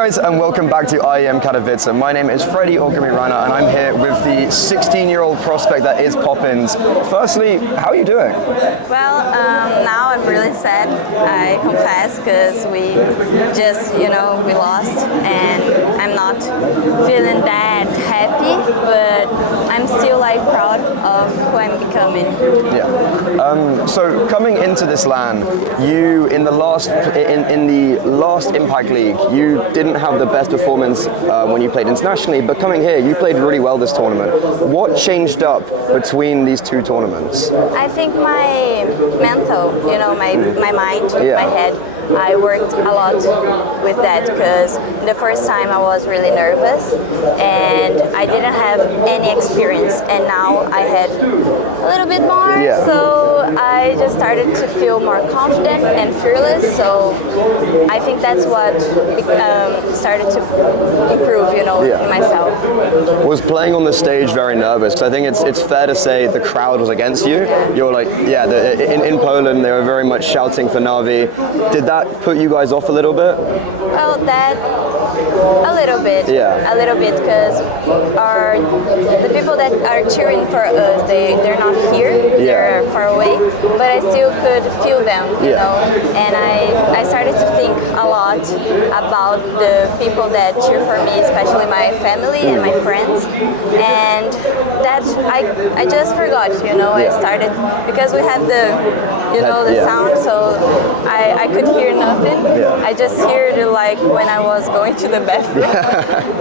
guys, and welcome back to IEM Katowice. My name is Freddie Ogumi-Rana, and I'm here with the 16-year-old prospect that is Poppins. Firstly, how are you doing? Well, now I'm really sad, I confess, because we just, we lost, and I'm not feeling that happy, but I'm still proud of who I'm becoming. Yeah. So coming into this LAN, you in the last Impact League, you didn't have the best performance when you played internationally, but coming here, you played really well this tournament. What changed up between these two tournaments? I think my mental, my mind, my head. I worked a lot with that because the first time I was really nervous and I didn't have any experience, and now I had a little bit more, so I just started to feel more confident and fearless, so I think that's what started to improve, in myself. Was playing on the stage very nervous? Because I think it's fair to say the crowd was against you. You're in Poland they were very much shouting for Navi. Did that put you guys off a little bit? Well, a little bit, because the people that are cheering for us, they're not here, they're far away, but I still could feel them, and I started to think a lot about the people that cheer for me, especially my family and my friends, and that I just forgot, I started, because we have the sound, so I could hear nothing. I just heard it when I was going to the bathroom.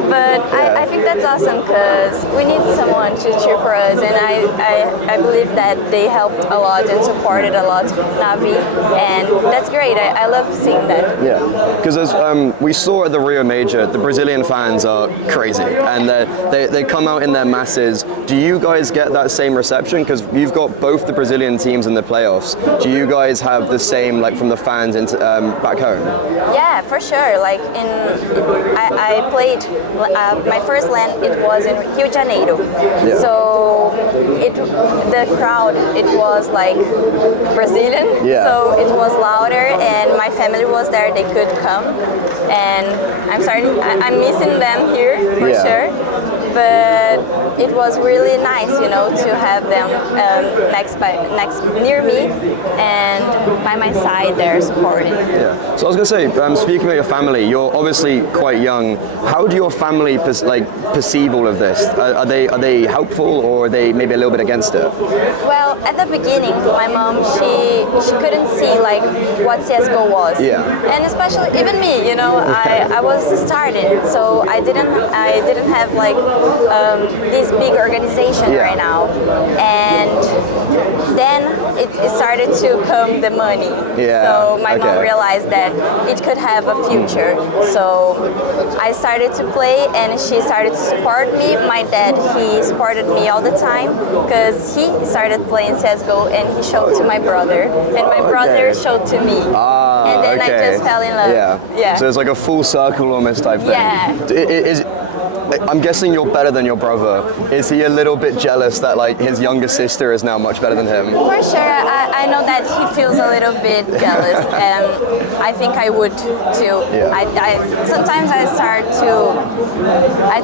But I think that's awesome because we need someone to cheer for us, and I believe that they helped a lot and supported a lot Navi, and that's great. I love seeing that. Yeah, because as we saw at the Rio Major, the Brazilian fans are crazy, and they come out in their masses. Do you guys get that same reception? Because you've got both the Brazilian teams in the playoffs. Do you guys have the same from the fans back home? Yeah, for sure. I played my first LAN. It was in Rio de Janeiro. So the crowd was Brazilian. So it was louder, and my family was there. They could come, and I'm missing them here for sure. But it was really nice, to have them near me and by my side there supporting. Yeah. So I was going to say, speaking of your family, you're obviously quite young. How do your family perceive all of this? Are they helpful, or are they maybe a little bit against it? Well, at the beginning, my mom she couldn't see what CS:GO was. Yeah. And especially even me, I was starting, so I didn't have this big organization right now, and then it started to come the money. So my mom realized that it could have a future. So I started to play, and she started to support me. My dad, he supported me all the time because he started playing CS:GO, and he showed to my brother, and my brother showed to me. And then I just fell in love. Yeah. So it's like a full circle almost type thing. Yeah. I'm guessing you're better than your brother. Is he a little bit jealous that his younger sister is now much better than him? For sure, I know that he feels a little bit jealous, and I think I would too. Sometimes I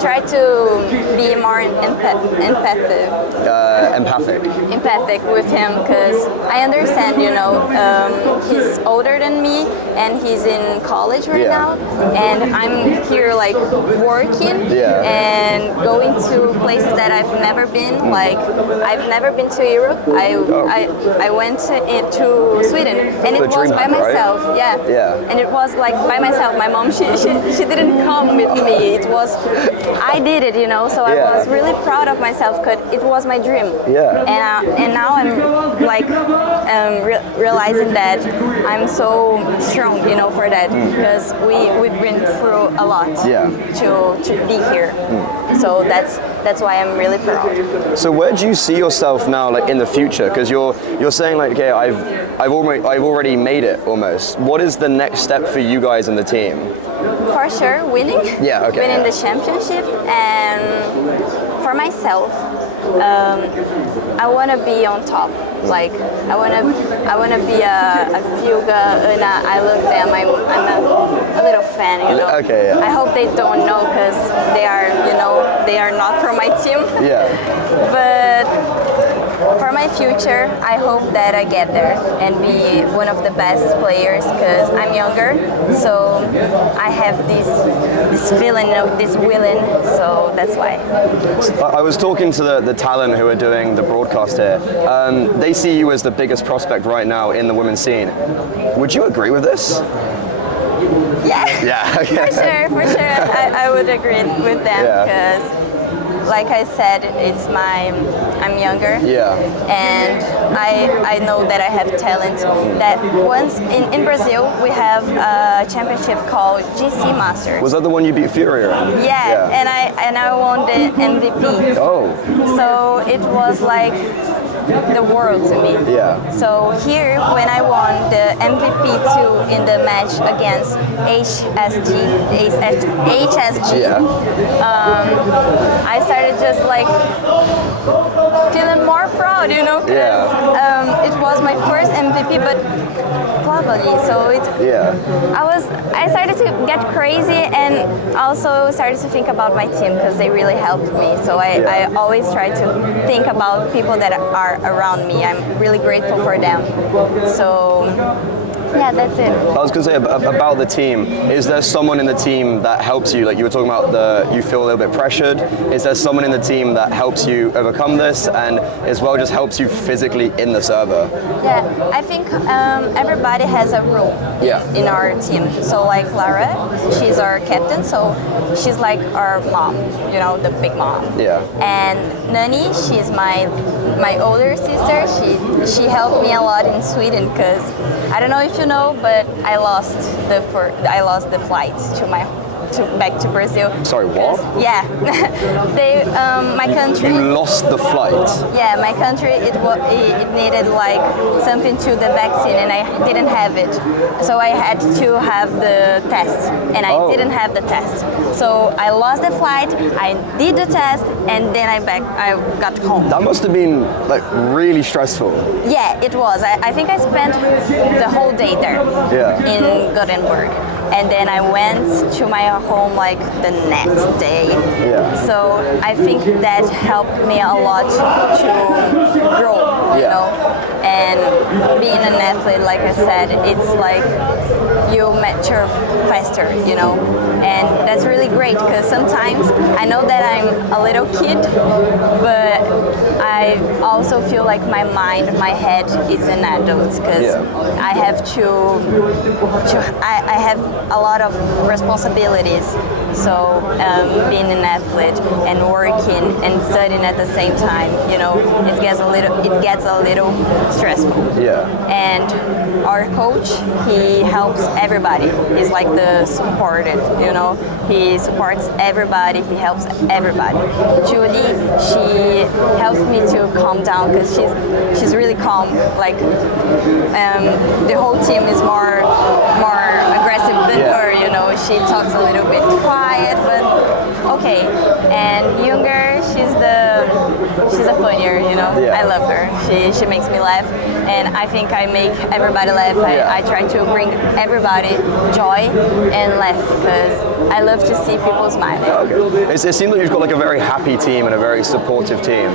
try to be more empathic with him, because I understand, he's older than me, and he's in college right now, and I'm here working. And going to places that I've never been, I've never been to Europe. I went to Sweden, and it was by myself. Right? And it was by myself. My mom, she didn't come with me. I did it, so I was really proud of myself because it was my dream. And now I'm realizing that I'm so strong, for that, because we've been through a lot to be here. So that's why I'm really proud. So where do you see yourself now, in the future? Because you're saying okay, I've already made it almost. What is the next step for you guys in the team? For sure, winning. Winning the championship, and for myself, I want to be on top. Like I want to be a Fuga, and I love them. I'm a little fan, you know. Okay. Yeah. I hope they don't know because they are not from my team. Yeah. But for my future, I hope that I get there and be one of the best players because I'm younger, so I have this feeling of this willing, so that's why. I was talking to the talent who are doing the broadcast here. They see you as the biggest prospect right now in the women's scene. Would you agree with this? Yeah. Yeah. Okay. For sure. I would agree with them because, like I said, I'm younger. Yeah. And I know that I have talent. That once in Brazil we have a championship called GC Masters. Was that the one you beat Fury in? Yeah. And I won the MVP. Oh. So it was like the world to me. Yeah. So here, when I won the MVP too in the match against HSG, Yeah. I started just like feeling more proud, you know, because it was my first MVP, but globally. So I started to get crazy and also started to think about my team because they really helped me. So I always try to think about people that are around me. I'm really grateful for them. So yeah, that's it. I was going to say about the team, is there someone in the team that helps you? Like you were talking about you feel a little bit pressured. Is there someone in the team that helps you overcome this and as well just helps you physically in the server? Yeah, I think everybody has a role in our team. So like Lara, she's our captain, so she's like our mom, you know, the big mom. Yeah. And Nani, she's my older sister. She helped me a lot in Sweden because I don't know if you know, but I lost the flight back to Brazil. Sorry, what? Yeah, my country. You lost the flight. Yeah, my country. It needed like something to the vaccine, and I didn't have it, so I had to have the test, and I didn't have the test. So I lost the flight. I did the test, and then I got home. That must have been like really stressful. Yeah, it was. I think I spent the whole day there in Gothenburg. And then I went to my home like the next day. Yeah. So I think that helped me a lot to grow, you know. And being an athlete, like I said, it's like you mature faster, you know. And that's really great because sometimes I know that I'm a little kid, but I also feel like my mind, my head is an adult because I have I have a lot of responsibilities. So being an athlete and working and studying at the same time, you know, it gets a little stressful. Yeah. And our coach, he helps everybody. He's like the supported, you know. He supports everybody. He helps everybody. Julie, she helps me to calm down because she's really calm. Like the whole team is more aggressive than her, you know. She talks a little bit quiet, but okay. And Younger, she's a funnier, you know. I love her. She makes me laugh, and I think I make everybody laugh. I try to bring everybody joy and laugh because I love to see people smiling. Okay. It seems like you've got like a very happy team and a very supportive team.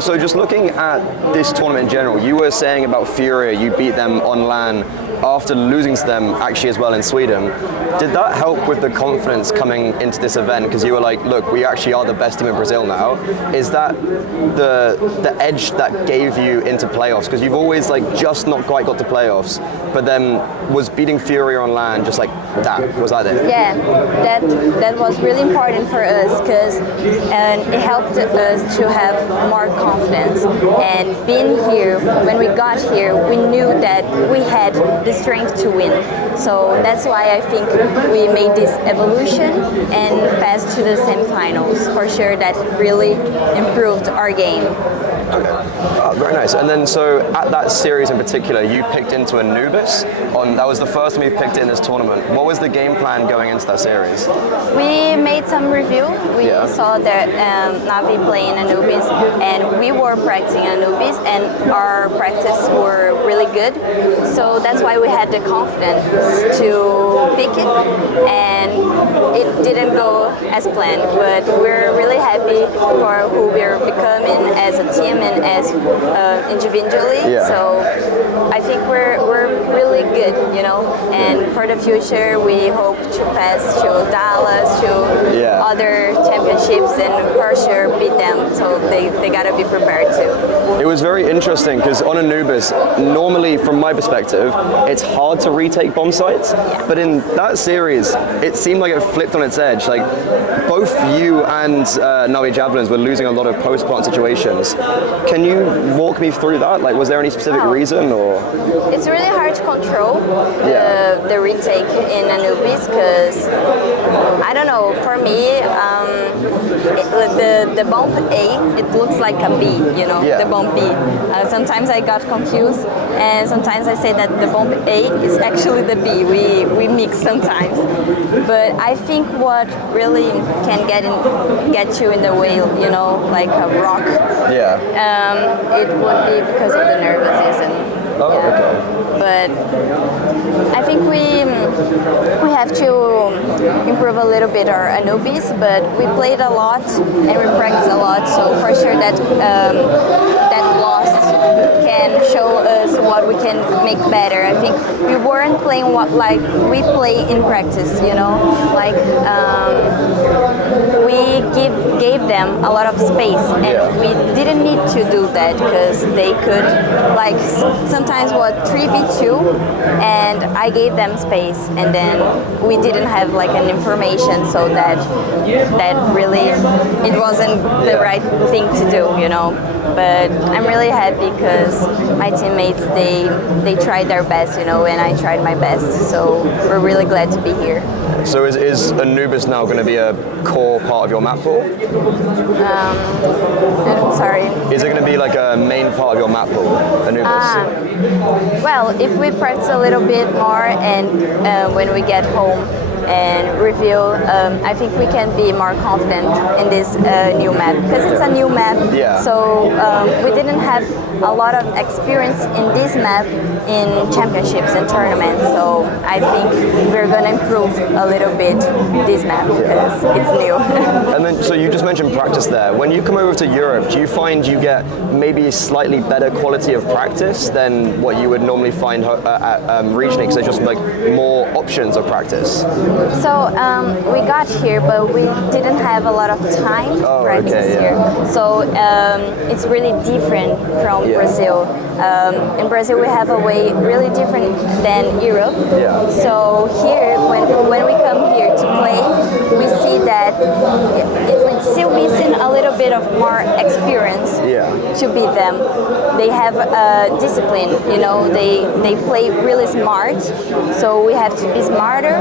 So just looking at this tournament in general, you were saying about Furia, you beat them on LAN after losing to them actually as well in Sweden. Did that help with the confidence coming into this event? Because you were like, look, we actually are the best team in Brazil now. Is that the edge that gave you into playoffs? Because you've always like just not quite got to playoffs, but then was beating Furia on LAN just like that? Was that it? Yeah, that was really important for us because it helped us to have more confidence. And being here, when we got here, we knew that we had the strength to win. So that's why I think we made this evolution and passed to the semifinals. For sure, that really improved our game. Okay, very nice. And then so at that series in particular, you picked into Anubis. That was the first time you picked it in this tournament. What was the game plan going into that series? We made some review. We saw that Navi playing Anubis, and we were practicing Anubis, and our practice were really good. So that's why we had the confidence to pick it, and it didn't go as planned. But we're really happy for who we're becoming as a team and as individually. So I think we're really good, you know. And for the future, we hope to pass to Dallas, to other championships, and for sure beat them. So they gotta be prepared too. It was very interesting because on Anubis, normally from my perspective, it's hard to retake bomb sites. But in that series, it seemed like it flipped on its edge. Like both you and Navi Javelins were losing a lot of post-plant situations. Can you walk me through that? Like, was there any specific reason, or? It's really hard to control the retake in Anubis because I don't know. For me, the bump A, it looks like a B. You know, the bump B. Sometimes I got confused, and sometimes I say that the bump A is actually the B. We mix sometimes, but I think what really can get you in the way, you know, like a rock. It would be because of the nervousness. But I think we have to improve a little bit our Anubis, but we played a lot and we practiced a lot, so for sure that that loss can show us what we can make better. I think we weren't playing what like we play in practice, you know, like we gave them a lot of space, and we didn't need to do that because they could, like sometimes 3v2, and I gave them space, and then we didn't have like an information, so that really it wasn't the right thing to do, you know. But I'm really happy because my teammates they tried their best, you know, and I tried my best, so we're really glad to be here. So is Anubis now going to be a core part of your map pool? Sorry. Is it going to be like a main part of your map pool, Anubis? Well, if we practice a little bit more, and when we get home and review, I think we can be more confident in this new map, because it's a new map. So we didn't have a lot of experience in this map in championships and tournaments, so I think we're going to improve a little bit this map because it's new. And then, so you just mentioned practice there. When you come over to Europe, do you find you get maybe slightly better quality of practice than what you would normally find at regionally, because there's just like more options of practice? So we got here, but we didn't have a lot of time to practice here. So it's really different from Brazil. In Brazil, we have a way really different than Europe. So here, when we come here to play, we see that it's still missing a little bit of more experience to beat them. They have discipline, you know. They play really smart, so we have to be smarter.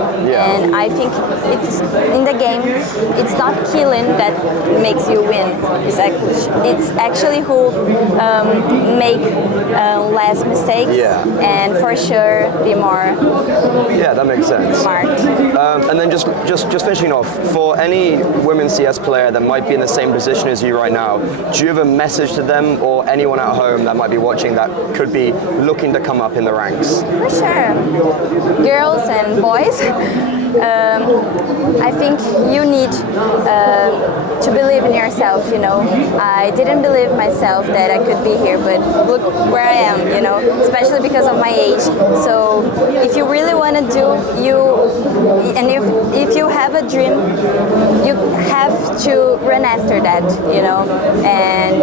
And I think it's in the game. It's not killing that makes you win. It's actually who make less mistakes and for sure be more. That makes sense. Smart. And then just finishing off, for any women's CS player that might be in the same position as you right now, do you have a message to them or anyone at home that might be watching that could be looking to come up in the ranks? For sure. Girls and boys, I think you need to believe in yourself, you know. I didn't believe myself that I could be here, but look where I am, you know, especially because of my age. So if you really want to do, and if you have a dream, you have to run after that, you know, and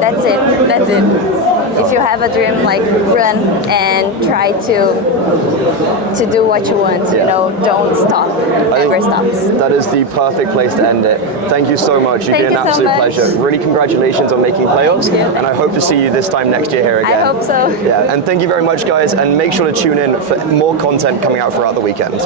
that's it. If you have a dream, like run and try to do what you want, you know, don't stop, never stops. That is the perfect place to end it. Thank you so much. You've been an absolute pleasure. Really congratulations on making playoffs, and I hope to see you this time next year here again. I hope so. And thank you very much, guys, and make sure to tune in for more content coming out throughout the weekend.